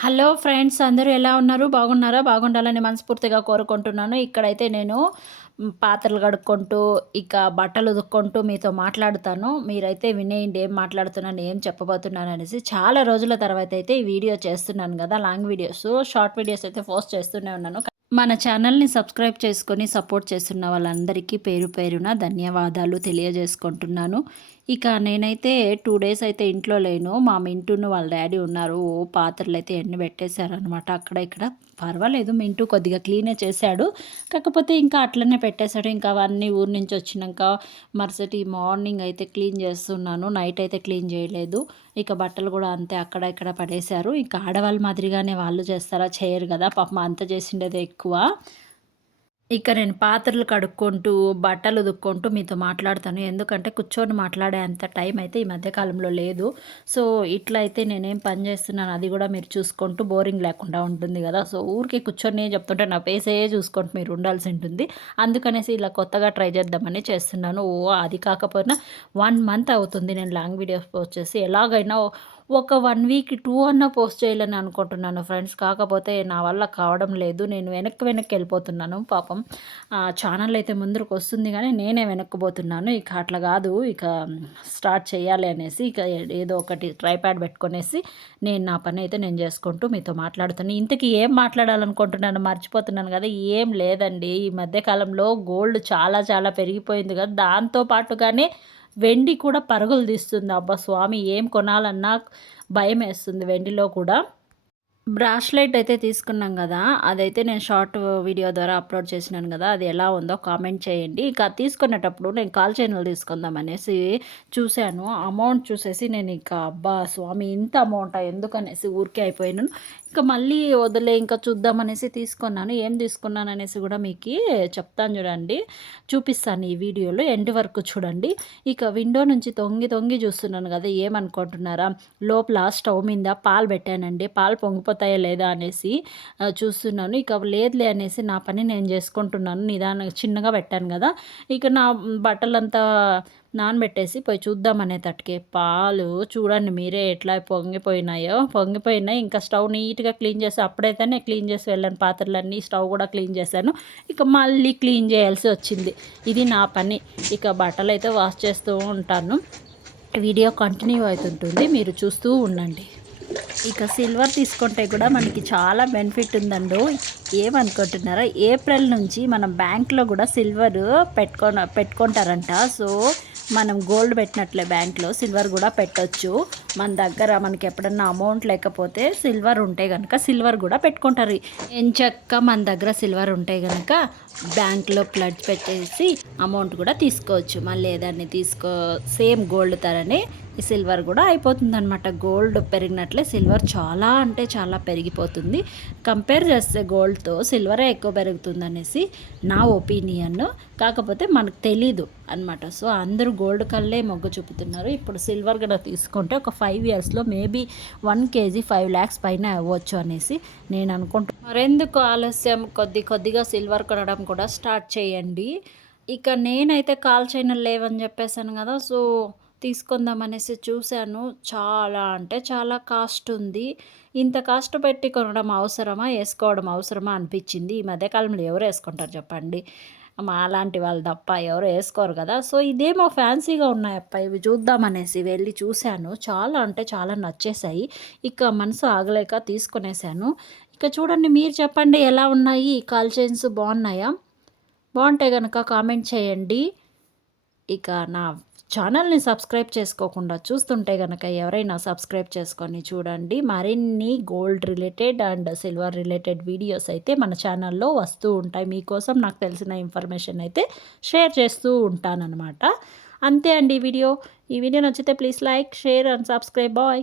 Hello friends, అందరూ ఎలా ఉన్నారు? బాగున్నారా? బాగుండాలని మనస్ఫూర్తిగా కోరుకుంటున్నాను. ఇక్కడైతే నేను పాత్రలు కడుక్కుంటూ, ఇక బట్టలు ఉతుక్కుంటూ మీతో మాట్లాడుతాను. మీరైతే వినేయండి ఏం మాట్లాడుతున్నాను, ఏం చెప్పబోతున్నాననేసి. చాలా రోజుల తర్వాత అయితే ఈ వీడియో చేస్తున్నాను గదా! లాంగ్ వీడియోస్, షార్ట్ వీడియోస్ అయితే పోస్ట్ చేస్తూనే ఉన్నాను. మన ఛానల్‌ని సబ్స్క్రైబ్ చేసుకొని సపోర్ట్ చేస్తున్న వాళ్ళందరికీ పేరు పేరున ధన్యవాదాలు తెలియజేసుకుంటున్నాను. ఇక నేనైతే 2 డేస్ అయితే ఇంట్లో లేను. మా మింటూను వాళ్ళ డ్యాడీ ఉన్నారు. పాత్రలైతే ఎన్ని పెట్టేశారనమాట అక్కడ ఇక్కడ. పర్వాలేదు, మింటూ కొద్దిగా క్లీనే చేశాడు. కాకపోతే ఇంకా అట్లనే పెట్టేశాడు. ఇంకా అవన్నీ ఊరు నుంచి వచ్చినంక మరుసటి మార్నింగ్ అయితే క్లీన్ చేస్తున్నాను. నైట్ అయితే క్లీన్ చేయలేదు. ఇక బట్టలు కూడా అంతే అక్కడ ఇక్కడ పడేశారు. ఇక ఆడవాళ్ళ మాదిరిగానే వాళ్ళు చేస్తారా? చేయరు కదా! పాపం అంత చేసిండేదే ఎక్కువ. ఇక నేను పాత్రలు కడుక్కుంటూ, బట్టలు ఉతుక్కుంటూ మీతో మాట్లాడతాను. ఎందుకంటే కూర్చొని మాట్లాడే అంత టైం అయితే ఈ మధ్య కాలంలో లేదు. సో, ఇట్లా అయితే నేనేం పని చేస్తున్నాను అది కూడా మీరు చూసుకుంటూ బోరింగ్ లేకుండా ఉంటుంది కదా! సో, ఊరికే కూర్చొని చెప్తుంటే నా ఫేసే చూసుకుంటూ మీరు ఉండాల్సి ఉంటుంది. అందుకనేసి ఇలా కొత్తగా ట్రై చేద్దామని చేస్తున్నాను. అది కాకపోయినా 1 మంత్ అవుతుంది నేను లాంగ్ వీడియోస్ పోస్ట్ చేసి. ఎలాగైనా ఒక 1 వీక్ 2 అన్నా పోస్ట్ చేయాలని అనుకుంటున్నాను ఫ్రెండ్స్. కాకపోతే నా వల్ల కావడం లేదు. నేను వెనక్కి వెనక్కి వెళ్ళిపోతున్నాను పాపం. ఛానల్ అయితే ముందరకొస్తుంది గానీ, నేనే వెనక్కిపోతున్నాను. ఇక అట్లా గాదు. ఇక స్టార్ట్ చేయాలి అనేసి, ఇక ఏదో ఒకటి ట్రైపాడ్ పెట్టుకొనేసి, నేను నా పనైతే నేను జేసుకుంటూ మీతో మాట్లాడుతున్నా. ఇంతకీ ఏం మాట్లాడాలనుకుంటున్నానో మర్చిపోతున్నాను గదా! ఏం లేదండి. ఈ మధ్య కాలంలో గోల్డ్ చాలా చాలా పెరిగిపోయింది గదా! దాంతో పాటుగానే వెండి కూడా పరుగులు తీస్తుంది. అబ్బా స్వామి! ఏం కొనాలన్నా భయమేస్తుంది వెండిలో కూడా. బ్రాస్లెట్ అయితే తీసుకున్నాం గదా! అదైతే నేను షార్ట్ వీడియో ద్వారా అప్‌లోడ్ చేసినాను గదా! అది ఎలా ఉందో కామెంట్ చేయండి. ఇక అది తీసుకునేటప్పుడు నేను కాల్ చైన్‌లు తీసుకుందాం అనేసి చూసాను. అమౌంట్ చూసేసి నేను ఇక అబ్బా స్వామి! ఇంత అమౌంటా ఎందుకనేసి ఊరికే అయిపోయాను. ఇక మళ్ళీ వదిలే ఇంకా చూద్దామనేసి తీసుకున్నాను. ఏం తీసుకున్నాననేసి గూడా మీకి చెప్తాను చూడండి. చూపిస్తాను ఈ వీడియోలో ఎండ్ వరకు చూడండి. ఇక విండో నుంచి తొంగి తొంగి చూస్తున్నాను గదా! ఏమనుకుంటున్నారా? లోపల స్టవ్ మీద పాలు పెట్టానండి. పాలు పొంగిపోతాయా లేదా అనేసి చూస్తున్నాను. ఇక లేదులే అనేసి నా పని నేను చేసుకుంటున్నాను. నిదానంగా చిన్నగా పెట్టాను గదా! ఇక నా బట్టలంతా నానబెట్టేసి పోయి చూద్దామనేటట్టుకే పాలు చూడండి మీరే ఎట్లా పొంగిపోయినాయో. పొంగిపోయినాయి. ఇంకా స్టవ్ నీట్‌గా క్లీన్ చేసి అప్పుడైతేనే క్లీన్ చేసి వెళ్ళాను పాత్రలన్నీ. స్టవ్ కూడా క్లీన్ చేశాను. ఇక మళ్ళీ క్లీన్ చేయాల్సి వచ్చింది. ఇది నా పని. ఇక బట్టలైతే వాష్ చేస్తూ ఉంటాను. వీడియో కంటిన్యూ అవుతుంటుంది. మీరు చూస్తూ ఉండండి. ఇక సిల్వర్ తీసుకుంటే కూడా మనకి చాలా బెనిఫిట్ ఉందండోయ్. ఏమనుకుంటున్నారా? ఏప్రిల్ నుంచి మనం బ్యాంక్‌లో కూడా సిల్వరు పెట్టుకుంటారంట. సో, మనం గోల్డ్ పెట్టినట్లే బ్యాంక్‌లో సిల్వర్ కూడా పెట్టొచ్చు. మన దగ్గర మనకెప్పుడన్నా అమౌంట్ లేకపోతే సిల్వర్ ఉంటే గనక సిల్వర్ కూడా పెట్టుకుంటారు. ఎంచక్కా మన దగ్గర సిల్వర్ ఉంటే గనక బ్యాంక్‌లో ప్లడ్జ్ పెట్టేసి అమౌంట్ కూడా తీసుకోవచ్చు. మళ్ళీ దాన్ని సేమ్ గోల్డ్ తరనే ఈ సిల్వర్ కూడా అయిపోతుందనమాట. గోల్డ్ పెరిగినట్లే సిల్వర్ చాలా అంటే చాలా పెరిగిపోతుంది. కంపేర్ చేస్తే గోల్డ్‌తో సిల్వరే ఎక్కువ పెరుగుతుందనేసి నా ఒపీనియన్. కాకపోతే మనకు తెలీదు అనమాట. సో, అందరూ గోల్డ్ కళ్ళే మొగ్గు చూపుతున్నారు. ఇప్పుడు సిల్వర్ గూడా తీసుకుంటే ఒక 5 ఇయర్స్‌లో మేబీ 1 కేజీ 5 లాక్స్ పైన అవ్వచ్చు అనేసి నేను అనుకుంటున్నాను. మరెందుకు ఆలస్యం, కొద్దిగా సిల్వర్ కొనడం కూడా స్టార్ట్ చేయండి. ఇక నేనైతే కాల్ చైన్‌లు లేవని చెప్పేసాను కదా! సో, తీసుకుందామనేసి చూశాను. చాలా అంటే చాలా కాస్ట్ ఉంది. ఇంత కాస్ట్ పెట్టి కొనడం అవసరమా? ఏసుకోవడం అవసరమా అనిపిచ్చింది. ఈ మధ్య కాలంలో ఎవరు ఏసుకుంటారు చెప్పండి? మాలాంటి వాళ్ళు తప్ప ఎవరు ఏసుకోరు కదా! సో, ఇదేమో ఫ్యాన్సీగా ఉన్నాయప్పా ఇవి చూద్దామనేసి వెళ్లి చూశాను. చాలా అంటే చాలా నచ్చేసాయి. ఇక మనసు ఆగలేక తీసుకొనేసాను. ఇక చూడండి మీరు చెప్పండి ఎలా ఉన్నాయి? ఈ కాల్ చైన్స్ బావున్నాయా? బావుంటే గనక కామెంట్ చేయండి. ఇక నా ఛానల్‌ని సబ్స్క్రైబ్ చేసుకోకుండా చూస్తుంటే గనక ఎవరైనా సబ్స్క్రైబ్ చేసుకొని చూడండి. మరిన్ని gold related and silver related videos అయితే మన ఛానల్‌లో వస్తూ ఉంటాయి. మీకోసం నాకు తెలిసిన ఇన్ఫర్మేషన్ అయితే షేర్ చేస్తూ ఉంటాననమాట. అంతే అండి ఈ వీడియో. ఈ వీడియో నచ్చితే please like, share and subscribe. Bye.